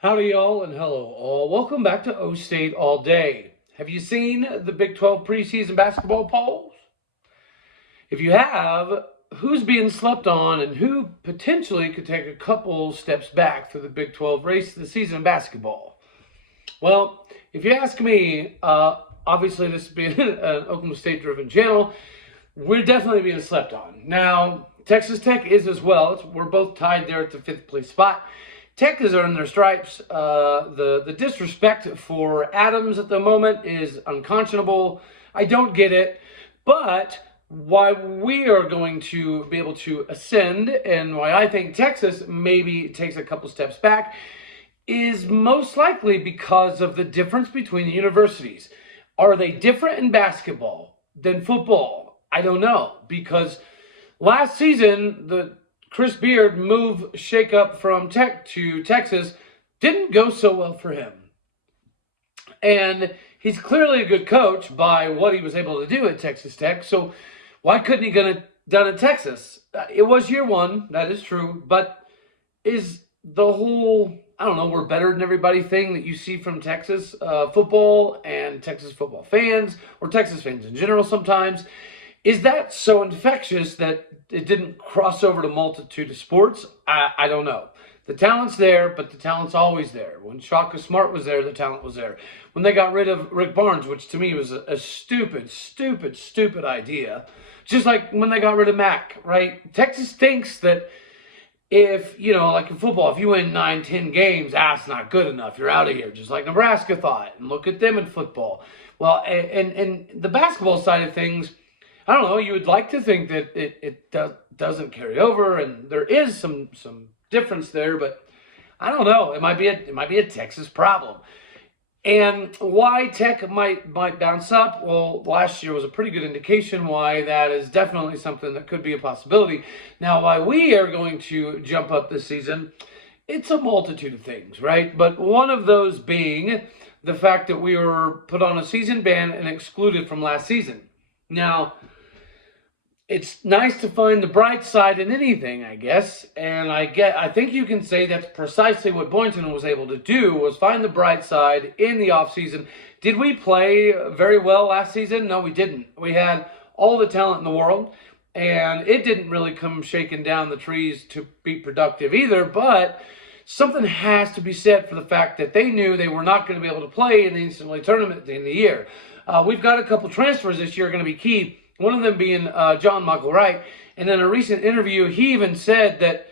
Howdy, y'all, and hello, all. Welcome back to O State All Day. Have you seen the Big 12 preseason basketball polls? If you have, who's being slept on and who potentially could take a couple steps back through the Big 12 race of the season in basketball? Well, if you ask me, obviously this being an Oklahoma State-driven channel, we're definitely being slept on. Now, Texas Tech is as well. We're both tied there at the fifth place spot. Tech has earned their stripes. The disrespect for Adams at the moment is unconscionable. I don't get it, but why we are going to be able to ascend and why I think Texas maybe takes a couple steps back is most likely because of the difference between the universities. Are they different in basketball than football? I don't know, because last season, the Chris Beard move shakeup from Tech to Texas didn't go so well for him. And he's clearly a good coach by what he was able to do at Texas Tech. So why couldn't he get it done at Texas? It was year one, that is true. But is the whole, I don't know, we're better than everybody thing that you see from Texas football and Texas football fans, or Texas fans in general sometimes, is that so infectious that it didn't cross over to multitude of sports? I don't know. The talent's there, but the talent's always there. When Shaka Smart was there, the talent was there. When they got rid of Rick Barnes, which to me was a stupid idea, just like when they got rid of Mack, right? Texas thinks that if, like in football, if you win 9, 10 games, it's not good enough. You're out of here, just like Nebraska thought. And look at them in football. Well, and the basketball side of things, I don't know, you would like to think that it doesn't carry over, and there is some difference there, but I don't know. It might be a Texas problem. And why Tech might bounce up, well, last year was a pretty good indication why that is definitely something that could be a possibility. Now, why we are going to jump up this season, it's a multitude of things, right? But one of those being the fact that we were put on a season ban and excluded from last season. Now, it's nice to find the bright side in anything, I guess. And I think you can say that's precisely what Boynton was able to do, was find the bright side in the offseason. Did we play very well last season? No, we didn't. We had all the talent in the world, and it didn't really come shaking down the trees to be productive either. But something has to be said for the fact that they knew they were not going to be able to play in the NCAA tournament at the end of the year. We've got a couple transfers this year going to be key. One of them being John Michael Wright. And in a recent interview, he even said that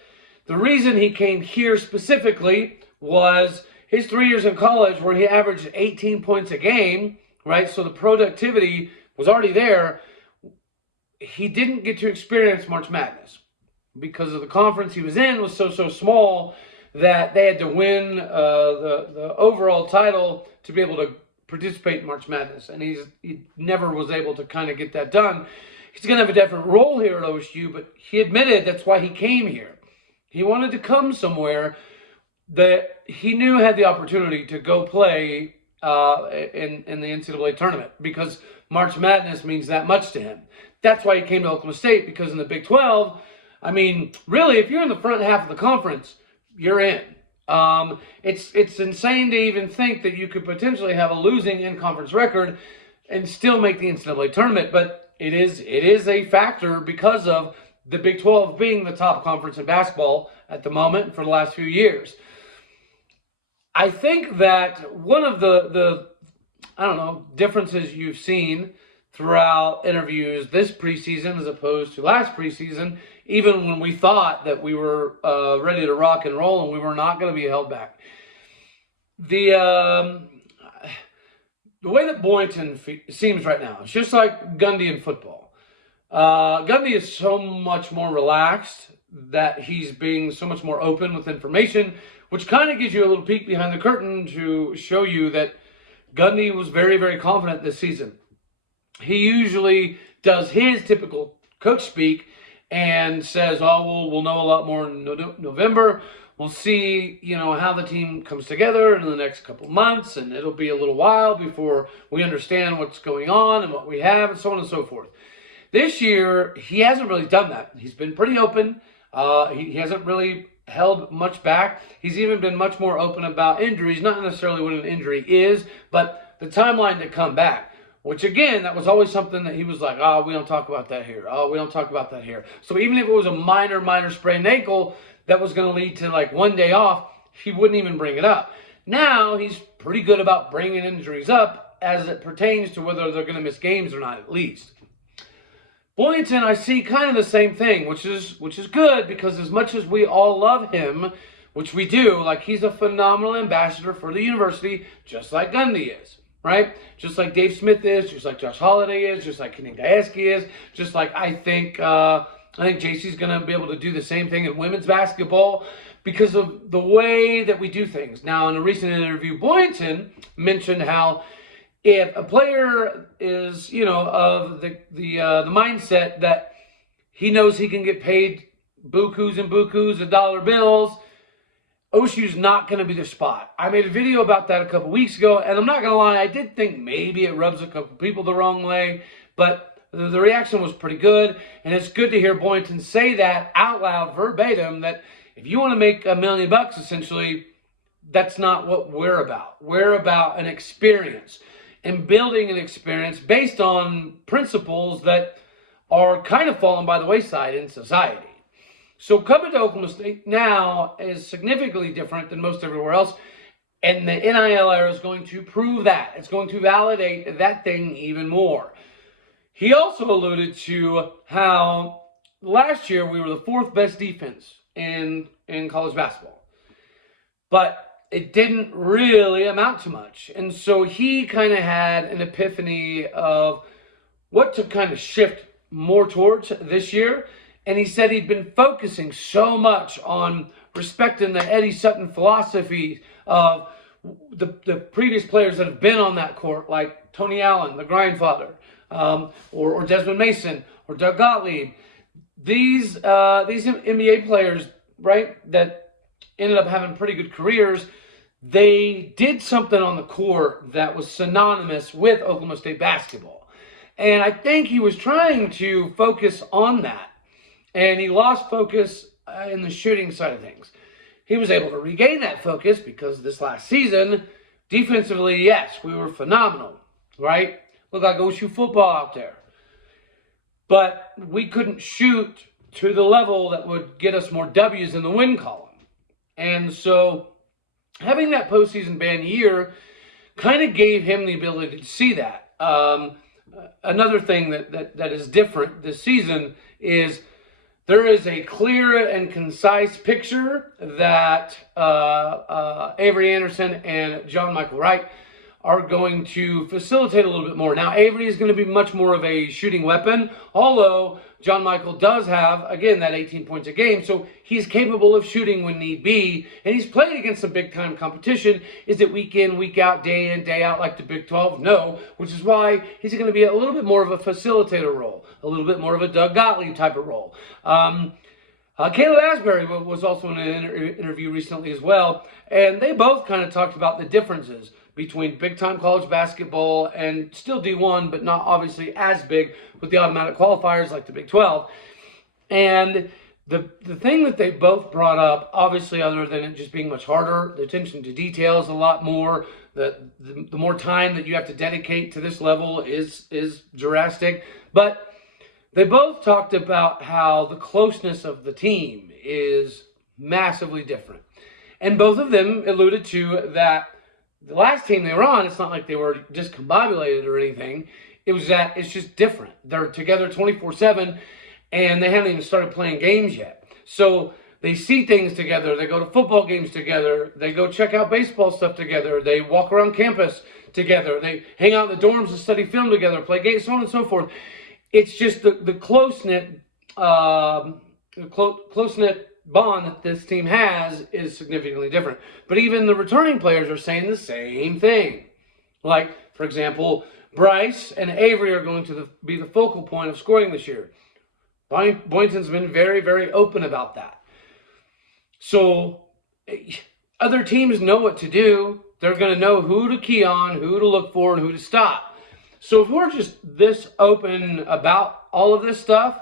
the reason he came here specifically was his 3 years in college where he averaged 18 points a game, right? So the productivity was already there. He didn't get to experience March Madness because of the conference he was in was so small that they had to win the overall title to be able to participate in March Madness, and he never was able to kind of get that done. He's going to have a different role here at OSU, but he admitted that's why he came here. He wanted to come somewhere that he knew had the opportunity to go play in the NCAA tournament, because March Madness means that much to him. That's why he came to Oklahoma State, because in the Big 12, I mean, really, if you're in the front half of the conference, you're in. It's insane to even think that you could potentially have a losing in-conference record and still make the NCAA tournament, but it is a factor because of the Big 12 being the top conference in basketball at the moment for the last few years. I think that one of the differences you've seen throughout interviews this preseason as opposed to last preseason, even when we thought that we were ready to rock and roll and we were not going to be held back. The way that Boynton seems right now, it's just like Gundy in football. Gundy is so much more relaxed, that he's being so much more open with information, which kind of gives you a little peek behind the curtain to show you that Gundy was very, very confident this season. He usually does his typical coach speak and says, we'll know a lot more in November. We'll see, how the team comes together in the next couple months, and it'll be a little while before we understand what's going on and what we have, and so on and so forth. This year, he hasn't really done that. He's been pretty open. He hasn't really held much back. He's even been much more open about injuries, not necessarily what an injury is, but the timeline to come back. Which, again, that was always something that he was like, oh, we don't talk about that here. Oh, we don't talk about that here. So even if it was a minor sprained ankle that was going to lead to like one day off, he wouldn't even bring it up. Now he's pretty good about bringing injuries up as it pertains to whether they're going to miss games or not, at least. Boynton, I see kind of the same thing, which is good, because as much as we all love him, which we do, like, he's a phenomenal ambassador for the university, just like Gundy is. Right? Just like Dave Smith is, just like Josh Holiday is, just like Kenny Gajewski is, just like I think JC's going to be able to do the same thing in women's basketball because of the way that we do things. Now, in a recent interview, Boynton mentioned how if a player is, of the mindset that he knows he can get paid bukus and bukus of dollar bills, OSU's not going to be the spot. I made a video about that a couple weeks ago, and I'm not going to lie, I did think maybe it rubs a couple people the wrong way, but the reaction was pretty good, and it's good to hear Boynton say that out loud, verbatim, that if you want to make $1 million, essentially, that's not what we're about. We're about an experience, and building an experience based on principles that are kind of falling by the wayside in society. So coming to Oklahoma State now is significantly different than most everywhere else, and the NIL era is going to prove that. It's going to validate that thing even more. He also alluded to how last year we were the 4th best defense in college basketball, but it didn't really amount to much. And so he kind of had an epiphany of what to kind of shift more towards this year. And he said he'd been focusing so much on respecting the Eddie Sutton philosophy of the previous players that have been on that court, like Tony Allen, the grindfather, or Desmond Mason, or Doug Gottlieb. These NBA players, right, that ended up having pretty good careers, they did something on the court that was synonymous with Oklahoma State basketball. And I think he was trying to focus on that. And he lost focus in the shooting side of things. He was able to regain that focus because this last season, defensively, yes, we were phenomenal, right? Looked like OSU football out there. But we couldn't shoot to the level that would get us more W's in the win column. And so having that postseason ban year kind of gave him the ability to see that. Another thing that is different this season is there is a clear and concise picture that Avery Anderson and John Michael Wright are going to facilitate a little bit more. Now, Avery is going to be much more of a shooting weapon, although John Michael does have, again, that 18 points a game, so he's capable of shooting when need be, and he's played against some big-time competition. Is it week in, week out, day in, day out like the Big 12? No, which is why he's going to be a little bit more of a facilitator role, a little bit more of a Doug Gottlieb type of role. Caleb Asbury was also in an interview recently as well, and they both kind of talked about the differences between big-time college basketball and still D1, but not obviously as big with the automatic qualifiers like the Big 12. And the thing that they both brought up, obviously other than it just being much harder, the attention to detail is a lot more, the more time that you have to dedicate to this level is drastic. But they both talked about how the closeness of the team is massively different. And both of them alluded to that the last team they were on, it's not like they were discombobulated or anything. It was that it's just different. They're together 24/7, and they haven't even started playing games yet. So they see things together. They go to football games together. They go check out baseball stuff together. They walk around campus together. They hang out in the dorms and study film together, play games, so on and so forth. It's just the close-knit bond that this team has is significantly different. But even the returning players are saying the same thing. Like, for example, Bryce and Avery are going to be the focal point of scoring this year. Boynton's been very, very open about that. So other teams know what to do. They're going to know who to key on, who to look for, and who to stop. So if we're just this open about all of this stuff,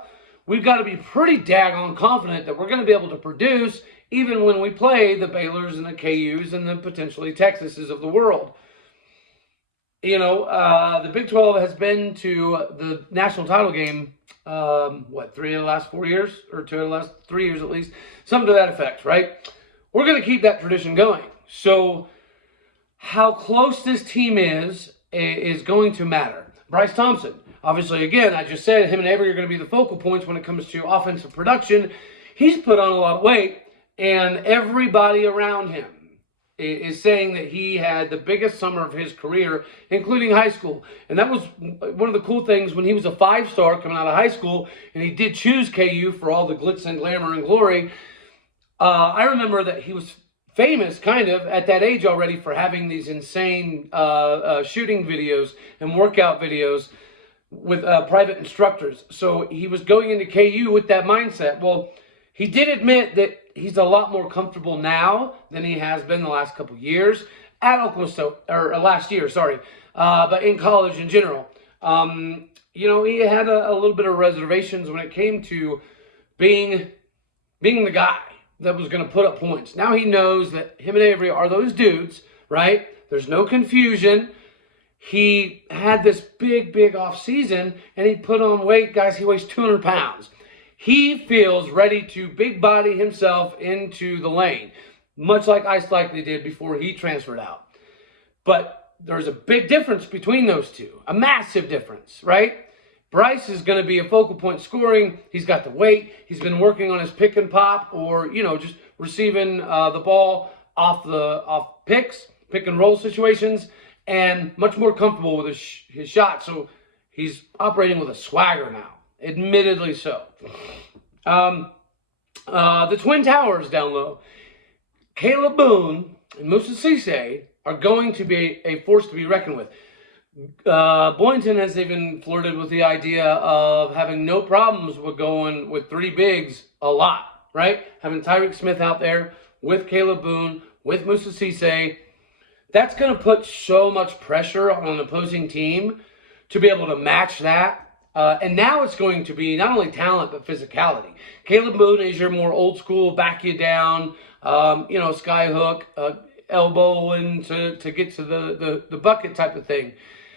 we've got to be pretty daggone confident that we're going to be able to produce even when we play the Baylors and the KUs and the potentially Texases of the world. You know, the Big 12 has been to the national title game, 3 of the last 4 years, or 2 of the last 3 years at least, something to that effect, right? We're going to keep that tradition going. So how close this team is going to matter. Bryce Thompson, obviously, again, I just said him and Avery are going to be the focal points when it comes to offensive production. He's put on a lot of weight, and everybody around him is saying that he had the biggest summer of his career, including high school. And that was one of the cool things when he was a 5-star coming out of high school, and he did choose KU for all the glitz and glamour and glory. I remember that he was famous kind of at that age already for having these insane shooting videos and workout videos with private instructors. So he was going into KU with that mindset. Well, he did admit that he's a lot more comfortable now than he has been the last couple years at Oklahoma State, or last year, sorry, but in college in general. You know, he had a little bit of reservations when it came to being the guy that was going to put up points. Now he knows that him and Avery are those dudes, right? There's no confusion. He had this big off season, and he put on weight. Guys, he weighs 200 pounds. He feels ready to big body himself into the lane, much like Ice Likely did before he transferred out. But there's a big difference between those two, a massive difference, right? Bryce is going to be a focal point scoring. He's got the weight. He's been working on his pick and pop, or, you know, just receiving the ball off picks, pick and roll situations, and much more comfortable with his shot. So he's operating with a swagger now. Admittedly so. The Twin Towers down low. Caleb Boone and Moussa Cisse are going to be a force to be reckoned with. Boynton has even flirted with the idea of having no problems with going with 3 bigs a lot, right? Having Tyreke Smith out there with Caleb Boone, with Moussa Cisse. That's going to put so much pressure on an opposing team to be able to match that. And now it's going to be not only talent, but physicality. Caleb Boone is your more old school, back you down, you know, sky hook, elbow and to get to the bucket type of thing.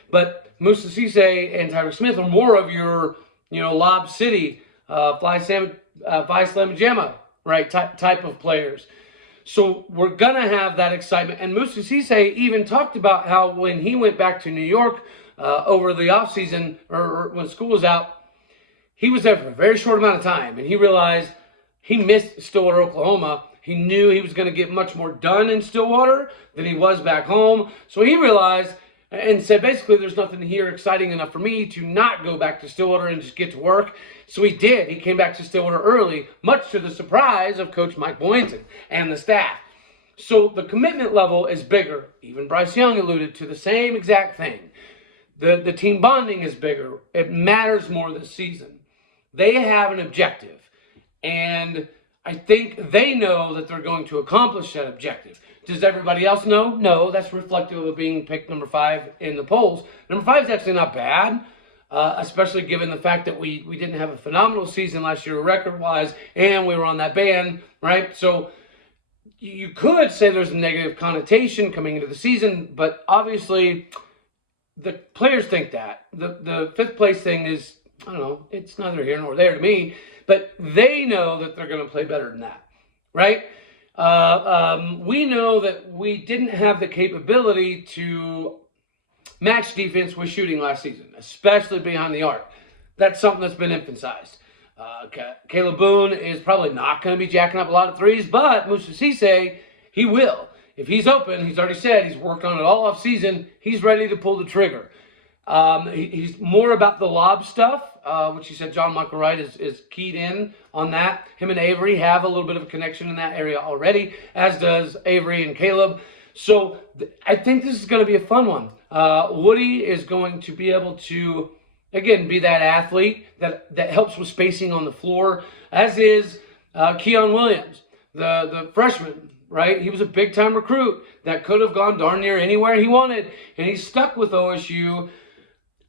But Moussa Cisse and Tyreke Smith are more of your, you know, Lob City, Fly Slam Jamma, right, type of players. So we're going to have that excitement. And Moussa Cisse even talked about how when he went back to New York over the offseason, or when school was out, he was there for a very short amount of time. And he realized he missed Stillwater, Oklahoma. He knew he was going to get much more done in Stillwater than he was back home. So he realized and said, basically, there's nothing here exciting enough for me to not go back to Stillwater and just get to work. So he did. He came back to Stillwater early, much to the surprise of Coach Mike Boynton and the staff. So the commitment level is bigger. Even Bryce Young alluded to the same exact thing. The team bonding is bigger. It matters more this season. They have an objective. And I think they know that they're going to accomplish that objective. Does everybody else know? No, that's reflective of being picked number 5 in the polls. Number 5 is actually not bad, especially given the fact that we didn't have a phenomenal season last year record-wise, and we were on that ban, right? So you could say there's a negative connotation coming into the season, but obviously the players think that. The 5th place thing is, I don't know, it's neither here nor there to me, but they know that they're going to play better than that, right? We know that we didn't have the capability to match defense with shooting last season, especially behind the arc. That's something that's been emphasized. Caleb Boone is probably not going to be jacking up a lot of threes, but Moussa Cisse, he will. If he's open, he's already said he's worked on it all off season. He's ready to pull the trigger. He's more about the lob stuff, which he said John Michael Wright is keyed in on that. Him and Avery have a little bit of a connection in that area already, as does Avery and Caleb. So I think this is going to be a fun one. Woody is going to be able to, again, be that athlete that helps with spacing on the floor, as is Keon Williams, the freshman, right? He was a big-time recruit that could have gone darn near anywhere he wanted, and he's stuck with OSU.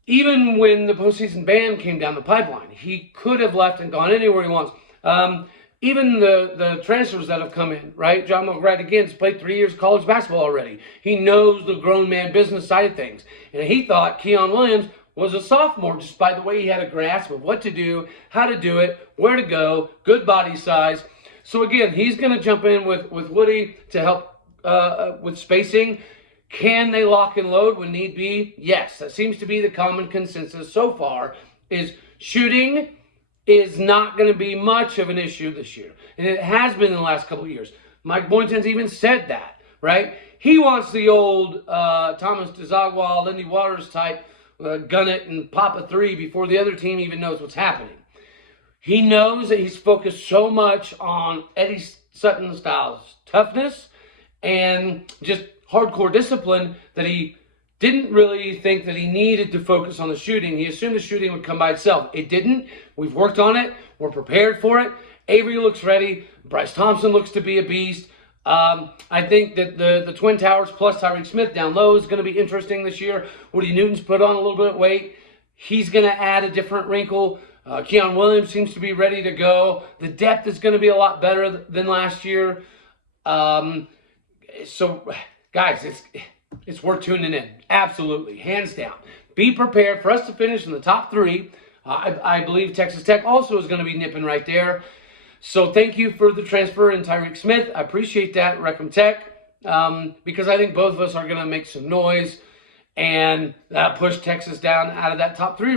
Even when the postseason ban came down the pipeline, he could have left and gone anywhere he wants. even the transfers that have come in, right? John McGrath, again, has played 3 years of college basketball already. He knows the grown man business side of things. And he thought Keon Williams was a sophomore just by the way he had a grasp of what to do, how to do it, where to go, good body size. So again, he's going to jump in with Woody to help with spacing. Can they lock and load when need be? Yes. That seems to be the common consensus so far, is shooting is not going to be much of an issue this year. And it has been in the last couple of years. Mike Boynton's even said that, right? He wants the old Thomas Desagua, Lindy Waters type, gun it and pop a three before the other team even knows what's happening. He knows that he's focused so much on Eddie Sutton style's toughness and just hardcore discipline that he didn't really think that he needed to focus on the shooting. He assumed the shooting would come by itself. It didn't. We've worked on it. We're prepared for it. Avery looks ready. Bryce Thompson looks to be a beast. I think that the Twin Towers plus Tyreke Smith down low is going to be interesting this year. Woody Newton's put on a little bit of weight. He's going to add a different wrinkle. Keon Williams seems to be ready to go. The depth is going to be a lot better than last year. So, guys, it's worth tuning in. Absolutely. Hands down. Be prepared for us to finish in the top three. I believe Texas Tech also is going to be nipping right there. So thank you for the transfer in Tyreke Smith. I appreciate that, Reclam Tech, because I think both of us are going to make some noise and push Texas down out of that top three range.